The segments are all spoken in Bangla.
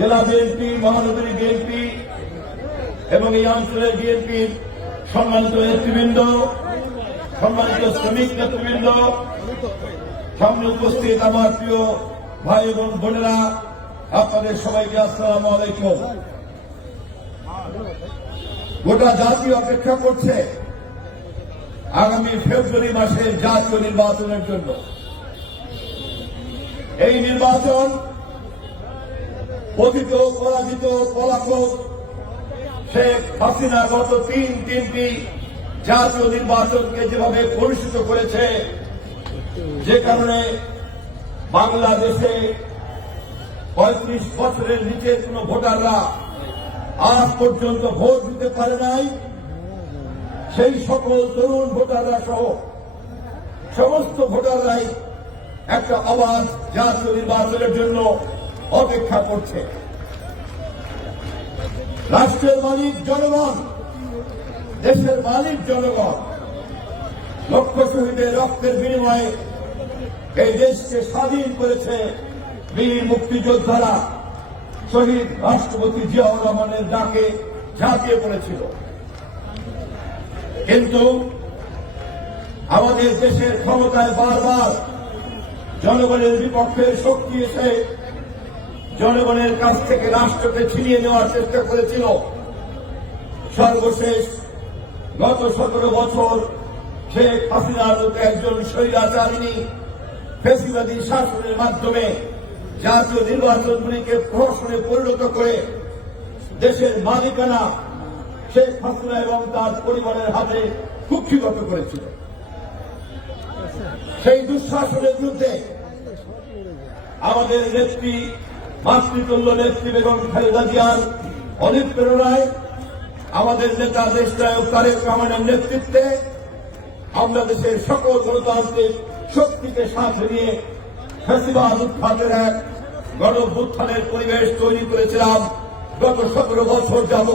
জেলা বিএনপি, মহানগরী বিএনপি এবং এই অঞ্চলের বিএনপির সম্মানিত নেতৃবৃন্দ, সম্মানিত শ্রমিক নেতৃবৃন্দ, সামনে উপস্থিত আমার প্রিয় ভাই এবং বোনেরা, আপনাদের সবাইকে আসসালাম আলাইকুম। গোটা জাতি অপেক্ষা করছে আগামী ফেব্রুয়ারি মাসের জাতীয় নির্বাচনের জন্য। এই নির্বাচন পতিত পরাজিত পলাতক শেখ হাসিনা গত তিন তিনটি জাতীয় নির্বাচনকে যেভাবে কলুষিত করেছে, যে কারণে বাংলাদেশে পঁয়ত্রিশ বছরের নিচের কোন ভোটাররা আজ পর্যন্ত ভোট দিতে পারে নাই। সেই সকল তরুণ ভোটাররা সহ সমস্ত ভোটাররাই একটা অবাধ জাতীয় নির্বাচনের জন্য অপেক্ষা করছে। রাষ্ট্রের মালিক জনগণ, দেশের মালিক জনগণ, লক্ষ শহীদের রক্তের বিনিময়ে এই দেশকে স্বাধীন করেছে বীর মুক্তিযোদ্ধারা। শহীদ রাষ্ট্রপতি জিয়াউর রহমানের ডাকে ঝাঁপিয়ে পড়েছিল। কিন্তু আমাদের দেশের ক্ষমতায় বারবার জনগণের বিপক্ষে শক্তি এসে জনগণের কাছ থেকে রাষ্ট্রকে ছিনিয়ে নেওয়ার চেষ্টা করেছিল। সর্বশেষ গত সতেরো বছর শেখ হাসিনার মতো একজন স্বৈরাচারিণী ফেসিবাদী শাসনের মাধ্যমে জাতীয় নির্বাচনগুলিকে প্রহসনে পরিণত করে দেশের মালিকানা শেখ হাসিনা এবং তার পরিবারের হাতে কুক্ষিগত করেছিল। সেই দুঃশাসনের বিরুদ্ধে আমাদের নেত্রী মাতৃতুল্য নেত্রী বেগম খালেদা জিয়ার অনুপ্রেরণায় আমাদের নেতা, দেশনায়ক তারেক রহমানের নেতৃত্বে আমরা দেশের সকল গণতান্ত্রিক শক্তিকে সাথে নিয়ে ফেসিবাদ উৎখাতের এক গণ পরিবেশ তৈরি করেছিলাম গত সতেরো বছর যাব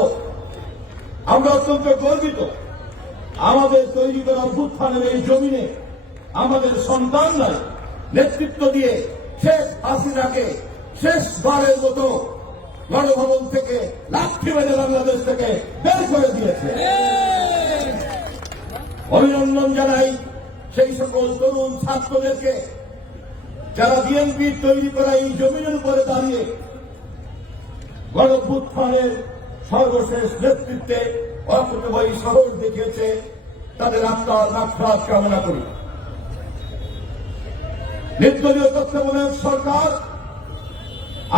আমরা অত্যন্ত গর্বিত আমাদের তৈরি করা অভ্যুত্থানের এই জমিনে আমাদের সন্তানরাই নেতৃত্ব দিয়ে শেখ হাসিনাকে শেষবারের মতো গণভবন থেকে লাঠি মেরে বাংলাদেশ থেকে বের করে দিয়েছে। অভিনন্দন জানাই সেই সকল তরুণ ছাত্রদেরকে যারা বিএনপির তৈরি করা এই জমিনের উপরে দাঁড়িয়ে গণভুত্থানের সর্বশেষ নেতৃত্বে অকুতবাহী সাহস দেখিয়েছে, তাদের আত্মার নাফরাত কামনা করি। নির্দলীয় তত্ত্বাবধায়ক সরকার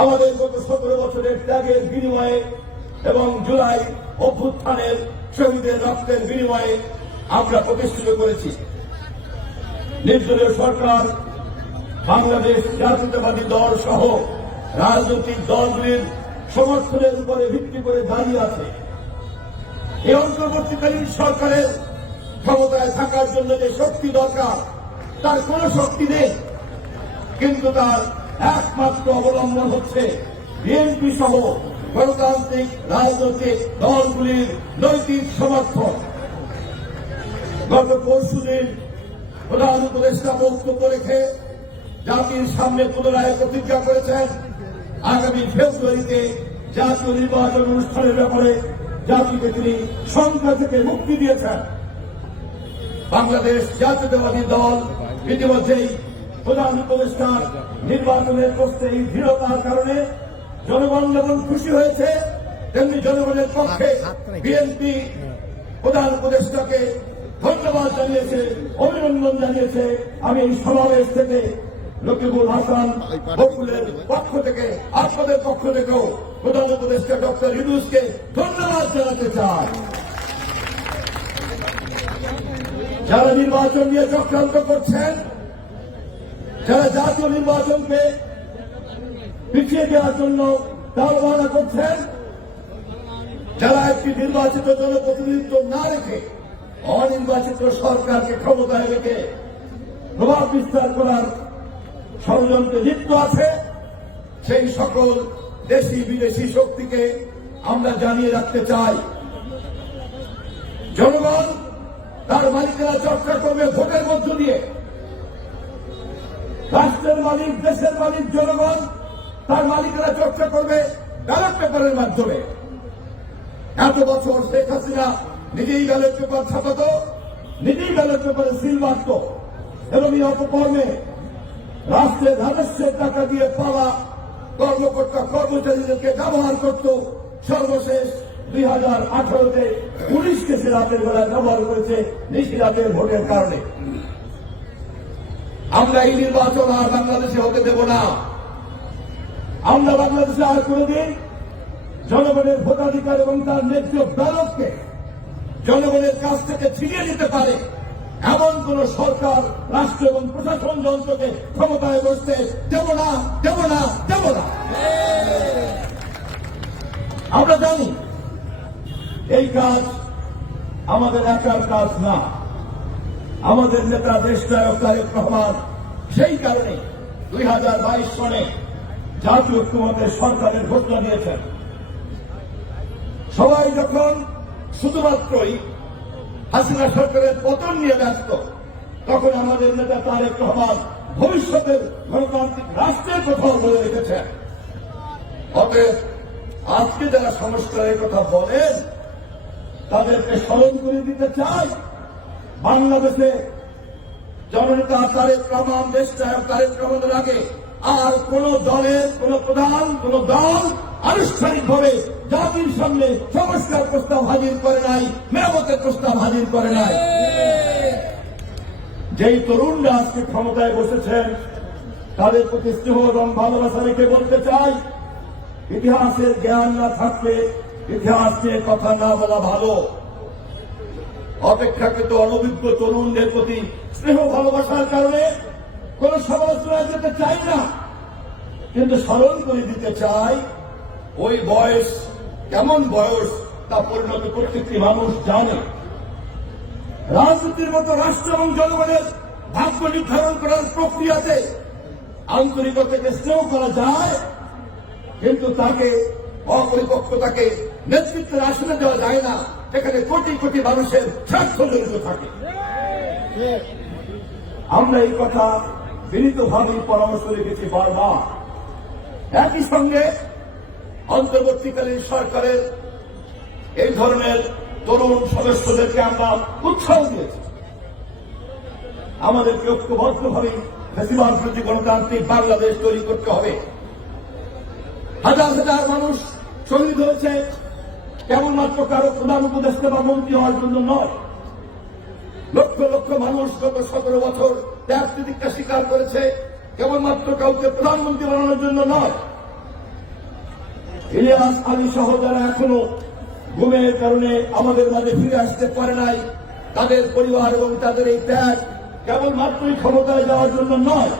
আমাদের গত সতেরো বছরের ত্যাগের বিনিময়ে এবং জুলাই অভ্যুত্থানের শহীদের রক্তের বিনিময়ে আমরা প্রতিষ্ঠিত করেছি। নির্দলীয় সরকার, বাংলাদেশ জাতীয়তাবাদী দল সহ রাজনৈতিক দলগুলির সমর্থনের উপরে ভিত্তি করে দাঁড়িয়ে আছে। এই অন্তর্বর্তীকালীন সরকারের ক্ষমতায় থাকার জন্য যে শক্তি দরকার, তার কোন শক্তি নেই। কিন্তু তার একমাত্র অবলম্বন হচ্ছে বিএনপি সহ গণতান্ত্রিক রাজনৈতিক দলগুলির নৈতিক সমর্থন। গত পরশুদিন প্রধান উপদেষ্টা বক্তব্য রেখে জাতির সামনে পুনরায় প্রতিজ্ঞা করেছেন, আগামী ফেব্রুয়ারিতে জাতীয় নির্বাচন অনুষ্ঠানের ব্যাপারে জাতিকে তিনি সংখ্যা থেকে মুক্তি দিয়েছেন। বাংলাদেশ জাতীয়তাবাদী দল ইতিমধ্যেই প্রধান উপদেষ্টার নির্বাচনের প্রশ্নে এই দৃঢ়তার কারণে জনগণ যেমন খুশি হয়েছে, তেমনি জনগণের পক্ষে বিএনপি প্রধান উপদেষ্টাকে ধন্যবাদ জানিয়েছে, অভিনন্দন জানিয়েছে। আমি এই সমাবেশ থেকে রকিবুল হাসান বকুলের পক্ষ থেকে, আপনাদের পক্ষ থেকেও প্রধান উপদেষ্টা ডক্টর ইউনুসকে ধন্যবাদ জানাতে চাই। যারা নির্বাচন নিয়ে চক্রান্ত করছেন যারা জাতীয় নির্বাচনকে পিছিয়ে দেওয়ার জন্য তালবানা করছেন। যারা একটি নির্বাচিত জনপ্রতিনিধিত্ব না রেখে অনির্বাচিত সরকারকে ক্ষমতায় রেখে প্রভাব বিস্তার করার ষড়যন্ত্রে লিপ্ত আছে, সেই সকল দেশি বিদেশি শক্তিকে আমরা জানিয়ে রাখতে চাই। জনগণ, তার মালিকেরা চর্চা করবে ভোটের মধ্য দিয়ে রাষ্ট্রের মালিক, দেশের মালিক, জনগণ, তার মালিকেরা চর্চা করবে ব্যালট পেপারের মাধ্যমে। এত বছর শেখ হাসিনা নিজেই ব্যালট পেপার ছাপাতো, নিজেই ব্যালট পেপারে সিল মারত, এবং এই অপকর্মে রাষ্ট্রের রাজস্বের টাকা দিয়ে পাওয়া কর্মকর্তা কর্মচারীদেরকে ব্যবহার করত। সর্বশেষ দুই হাজার আঠারোতে পুলিশকে সে রাতের বেলায় ব্যবহার করেছে নিশিরাতের ভোটের কারণে। আমরা এই নির্বাচন আর বাংলাদেশে হতে দেব না। আমরা বাংলাদেশে আর কোনদিন জনগণের ভোটাধিকার এবং তার ন্যায্য ব্যালটকে জনগণের কাছ থেকে ছিনিয়ে নিতে পারে এমন কোন সরকার, রাষ্ট্র এবং প্রশাসন যন্ত্রকে ক্ষমতায় বসতে দেব না দেব না দেব না। আমরা জানি এই কাজ আমাদের একার কাজ না। আমাদের নেতা দেশনায়ক তারেক রহমান, সেই কারণে দুই হাজার বাইশ সনে জাতীয় ঐক্যমতের সরকারের ঘোষণা দিয়েছেন। সবাই যখন শুধুমাত্রই হাসিনা সরকারের পতন নিয়ে ব্যস্ত, তখন আমাদের নেতা তারেক রহমান ভবিষ্যতের গণতান্ত্রিক রাষ্ট্রের কথাও বলে রেখেছেন। অতএব আজকে যারা সংস্কারের কথা বলেন, তাদেরকে স্মরণ করে দিতে চাই। বাংলাদেশে জননেতা তারেক রহমান, দেশ নায়ক তারেক রহমানের আগে আর কোন দলের, কোন প্রধান, কোন দল আনুষ্ঠানিকভাবে জাতির সামনে সংস্কার প্রস্তাব হাজির করে নাই, মেরামতের প্রস্তাব হাজির করে নাই। যেই তরুণরা আজকে ক্ষমতায় বসেছেন, তাদের প্রতি স্নেহ এবং ভালোবাসা রেখে বলতে চাই, ইতিহাসের জ্ঞান না থাকলে ইতিহাস নিয়ে কথা না বলা ভালো। অপেক্ষাকৃত অনভিজ্ঞ তরুণদের প্রতি স্নেহ ভালোবাসার কারণে কোন সমালোচনায় যেতে চাই না। কিন্তু স্মরণ করে দিতে চাই, ওই বয়স কেমন বয়স তা পরিণত প্রত্যেকটি মানুষ জানে? রাজনীতির মতো রাষ্ট্র এবং জনগণের ভাগ্য নির্ধারণ করার প্রক্রিয়াতে আন্তরিকতাকে স্নেহ করা যায়, কিন্তু তাকে অপরিপক্কতাকে নেতৃত্বের আসনে দেওয়া যায় না। এখানে কোটি কোটি মানুষের স্বার্থ জড়িত থাকে। আমরা এই কথা বিনীতভাবেই পরামর্শ রেখেছি বারবার। একই সঙ্গে অন্তর্বর্তীকালীন সরকারের এই ধরনের তরুণ সদস্যদেরকে আমরা উৎসাহ দিয়েছি। আমাদেরকে ঐক্যবদ্ধভাবে ফেসিবাদ প্রতি গণতান্ত্রিক বাংলাদেশ তৈরি করতে হবে। হাজার হাজার মানুষ শহীদ হয়েছে কেবলমাত্র কারও প্রধান উপদেষ্টা বা মন্ত্রী হওয়ার জন্য নয়। লক্ষ লক্ষ মানুষ গত সতেরো বছর ত্যাগ প্রতিজ্ঞা স্বীকার করেছে, কেবলমাত্র কাউকে প্রধানমন্ত্রী বানানোর জন্য নয়। ইলিয়াস আলী সহ যারা এখনও ঘুমের কারণে আমাদের মাঝে ফিরে আসতে পারে নাই, তাদের পরিবার এবং তাদের এই ত্যাগ কেবলমাত্রই ক্ষমতায় যাওয়ার জন্য নয়।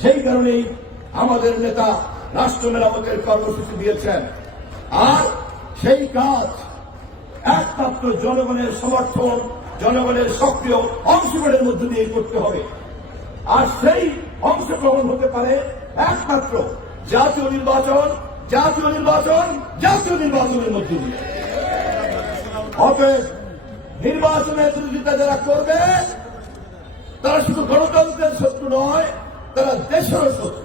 সেই কারণেই আমাদের নেতা রাষ্ট্র মেরামতের কর্মসূচি দিয়েছেন। আর সেই কাজ একমাত্র জনগণের সমর্থন, জনগণের সক্রিয় অংশগ্রহণের মধ্য দিয়ে করতে হবে। আর সেই অংশগ্রহণ হতে পারে একমাত্র জাতীয় নির্বাচন জাতীয় নির্বাচন, জাতীয় নির্বাচনের মধ্য দিয়ে। অতএব নির্বাচনের বিরোধিতা যারা করবে, তারা শুধু গণতন্ত্রের শত্রু নয়, তারা দেশের শত্রু।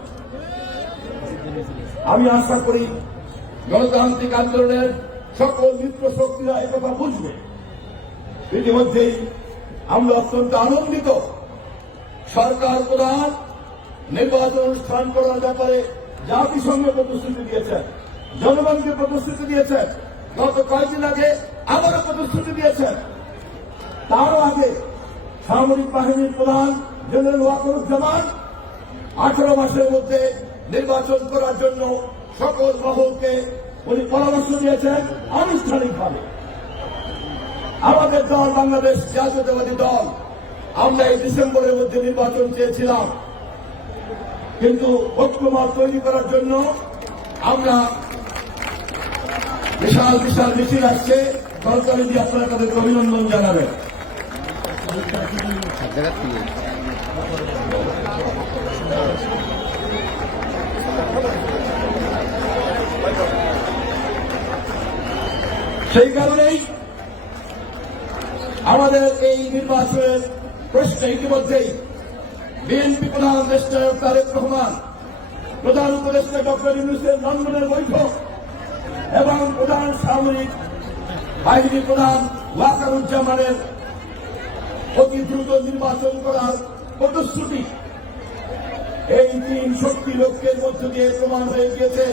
আমি আশা করি গণতান্ত্রিক আন্দোলনের সকল মিত্র শক্তিরা একথা বুঝবে। ইতিমধ্যেই আমরা অত্যন্ত আনন্দিত। সরকার প্রধান নির্বাচন অনুষ্ঠান করার ব্যাপারে জাতিসংঘ প্রতিশ্রুতি দিয়েছেন, জনগণকে প্রতিশ্রুতি দিয়েছেন, গত কয়েকদিন আগে আবারও প্রতিশ্রুতি দিয়েছেন। তারও আগে সামরিক বাহিনীর প্রধান জেনারেল ওয়াকরুজ্জামান আঠারো মাসের মধ্যে নির্বাচন করার জন্য সকল মহলকে উনি পরামর্শ দিয়েছেন আনুষ্ঠানিকভাবে। আমাদের দল, বাংলাদেশ জাতীয়তাবাদী দল, আমরা এই ডিসেম্বরের মধ্যে নির্বাচন চেয়েছিলাম। কিন্তু ঐক্যমত তৈরি করার জন্য আমরা বিশাল বিশাল মিছিল আসছে। সরকারি দিয়ে আপনারা তাদেরকে অভিনন্দন জানাবেন। সেই কারণেই আমাদের এই নির্বাচনের প্রশ্নে ইতিমধ্যেই বিএনপি প্রধান নায়ক তারেক রহমান, প্রধান উপদেষ্টা ডক্টর ইউনুসের লন্ডনের বৈঠক এবং প্রধান সামরিক বাহিনী প্রধান ওয়াকারুজ্জামানের অতি দ্রুত নির্বাচন করার প্রতিশ্রুতি এই তিন শক্তি লক্ষ্যের মধ্য দিয়ে প্রমাণ হয়ে গিয়েছে।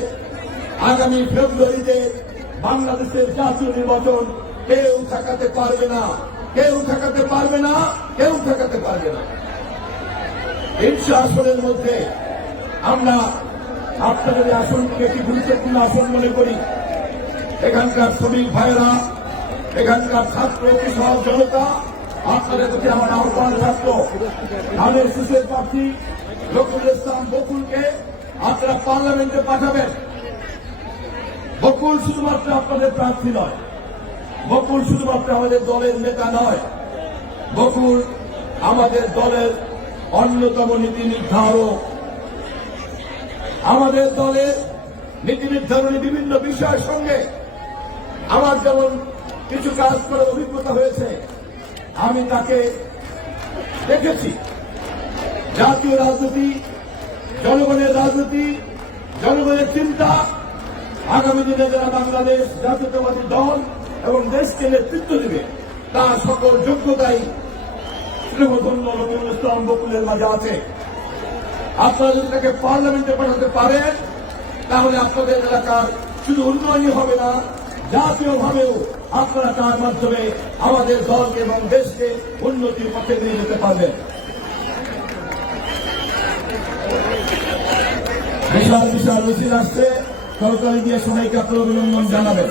আগামী ফেব্রুয়ারিতে বাংলাদেশের জাতীয় নির্বাচন কেউ ঠেকাতে পারবে না। কেউ ঠেকাতে পারবে না, কেউ ঠেকাতে পারবে না। তিনশো আসনের মধ্যে আমরা আপনাদের এই আসনটিকে একটি গুরুত্বপূর্ণ আসন মনে করি? এখানকার শ্রমিক ভাইয়েরা, এখানকার ছাত্র, কৃষক, জনতা, আপনাদের প্রতি আমার আহ্বান থাকল। ধানের শীষের প্রার্থী রকুল ইসলাম বকুলকে আপনারা পার্লামেন্টে পাঠাবেন। বকুল শুধুমাত্র আপনাদের প্রার্থী নয়। বকুল শুধুমাত্র আমাদের দলের নেতা নয়। বকুল আমাদের দলের অন্যতম নীতি নির্ধারক। আমাদের দলের নীতি নির্ধারণী বিভিন্ন বিষয়ের সঙ্গে আমার যেমন কিছু কাজ করে অভিজ্ঞতা হয়েছে, আমি তাকে দেখেছি। জাতীয় রাজনীতি, জনগণের রাজনীতি, জনগণের চিন্তা আগামী দিনে যারা বাংলাদেশ জাতীয়তাবাদী দল এবং দেশকে নেতৃত্ব দেবে, তার সকল যোগ্যতাই শ্রীমধন্য নজরুল ইসলাম বকুলের মাঝে আছে। আপনারা যদি তাকে পার্লামেন্টে পাঠাতে পারেন, তাহলে আপনাদের এলাকার শুধু উন্নয়নই হবে না, জাতীয়ভাবেও আপনারা তার মাধ্যমে আমাদের দলকে এবং দেশকে উন্নতির পথে নিয়ে যেতে পারবেন। বিশাল বিশাল মিছিল আসছে। সরকারি দিয়ে সবাইকে আপনার অভিনন্দন জানাবেন।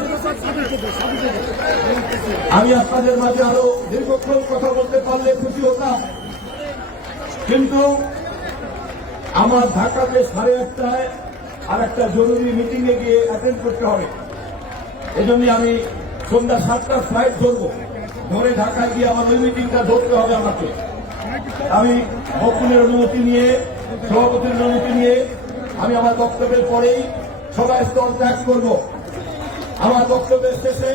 আমি আপনাদের মাঝে আরও দীর্ঘক্ষণ কথা বলতে পারলে খুশি হতাম। কিন্তু আমার ঢাকাতে সাড়ে একটায় আর একটা জরুরি মিটিং এ গিয়ে অ্যাটেন্ড করতে হবে। এজন্য আমি সন্ধ্যা সাতটার ফ্লাইট ধরবো। ধরে ঢাকায় গিয়ে আমার ওই মিটিংটা ধরতে হবে আমাকে। আমি বকুলের অনুমতি নিয়ে সভাপতির অনুমতি নিয়ে আমি আমার বক্তব্যের পরেই সবাই স্থল ত্যাগ করব। আমার বক্তব্যের শেষে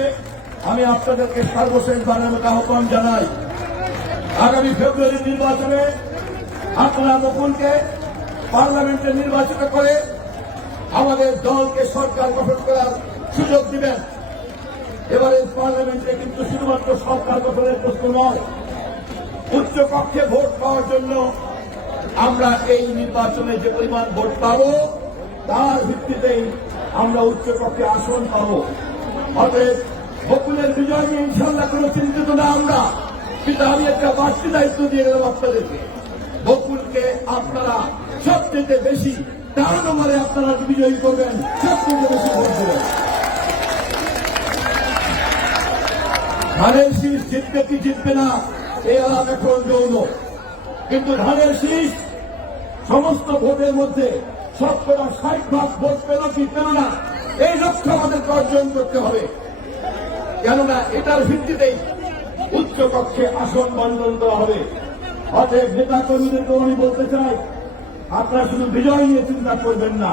আমি আপনাদেরকে সর্বশেষ বানানোর আহ্বান জানাই। আগামী ফেব্রুয়ারি নির্বাচনে আপনারা বকুলকে পার্লামেন্টে নির্বাচিত করে আমাদের দলকে সরকার গঠন করার সুযোগ দিবেন। এবারে পার্লামেন্টে কিন্তু শুধুমাত্র সরকার গঠনের প্রশ্ন নয়, উচ্চ কক্ষে ভোট পাওয়ার জন্য আমরা এই নির্বাচনে যে পরিমাণ ভোট পাব তার ভিত্তিতেই আমরা উচ্চ কক্ষে আসন পাব। অতএব বকুলের বিজয় নিয়ে ইনশাল্লাহ কোনো চিন্তিত না আমরা। কিন্তু আমি একটা বাড়তি দায়িত্ব দিয়ে গেলাম আপনাদেরকে। বকুলকে আপনারা সবচেয়ে বেশি তার নম্বরে আপনারা বিজয়ী করবেন, সবচেয়ে বেশি ভোট ধানের শীষ জিতবে কি জিতবে না এই আলাপ এখন যৌন কিন্তু ধানের শীষ সমস্ত ভোটের মধ্যে শতকরা ষাট ভাগ ভোট পেল কি না এই লক্ষ্য আমাদেরকে অর্জন করতে হবে। কেননা এটার ভিত্তিতেই উচ্চ কক্ষে আসন বন্টন দেওয়া হবে। অতএব নেতা কর্মীদেরকেও আমি বলতে চাই, আপনারা শুধু বিজয় নিয়ে চিন্তা করবেন না।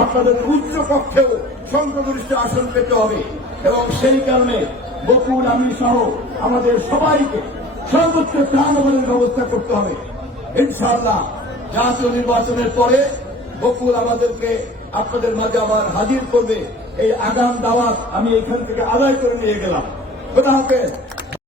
আপনাদের উচ্চ কক্ষেও সংখ্যাগরিষ্ঠ আসন পেতে হবে। এবং সেই কারণে বকুল, আমি সহ আমাদের সবাইকে সর্বোচ্চ ত্রাণবলের ব্যবস্থা করতে হবে। ইনশাআল্লাহ, জাতীয় নির্বাচনের পরে বকুল আমাদেরকে আপনাদের মাঝে আবার হাজির করবে। এই আগাম দাওয়াত আমি এখান থেকে আদায় করে নিয়ে গেলাম। খোদা হাফেজ।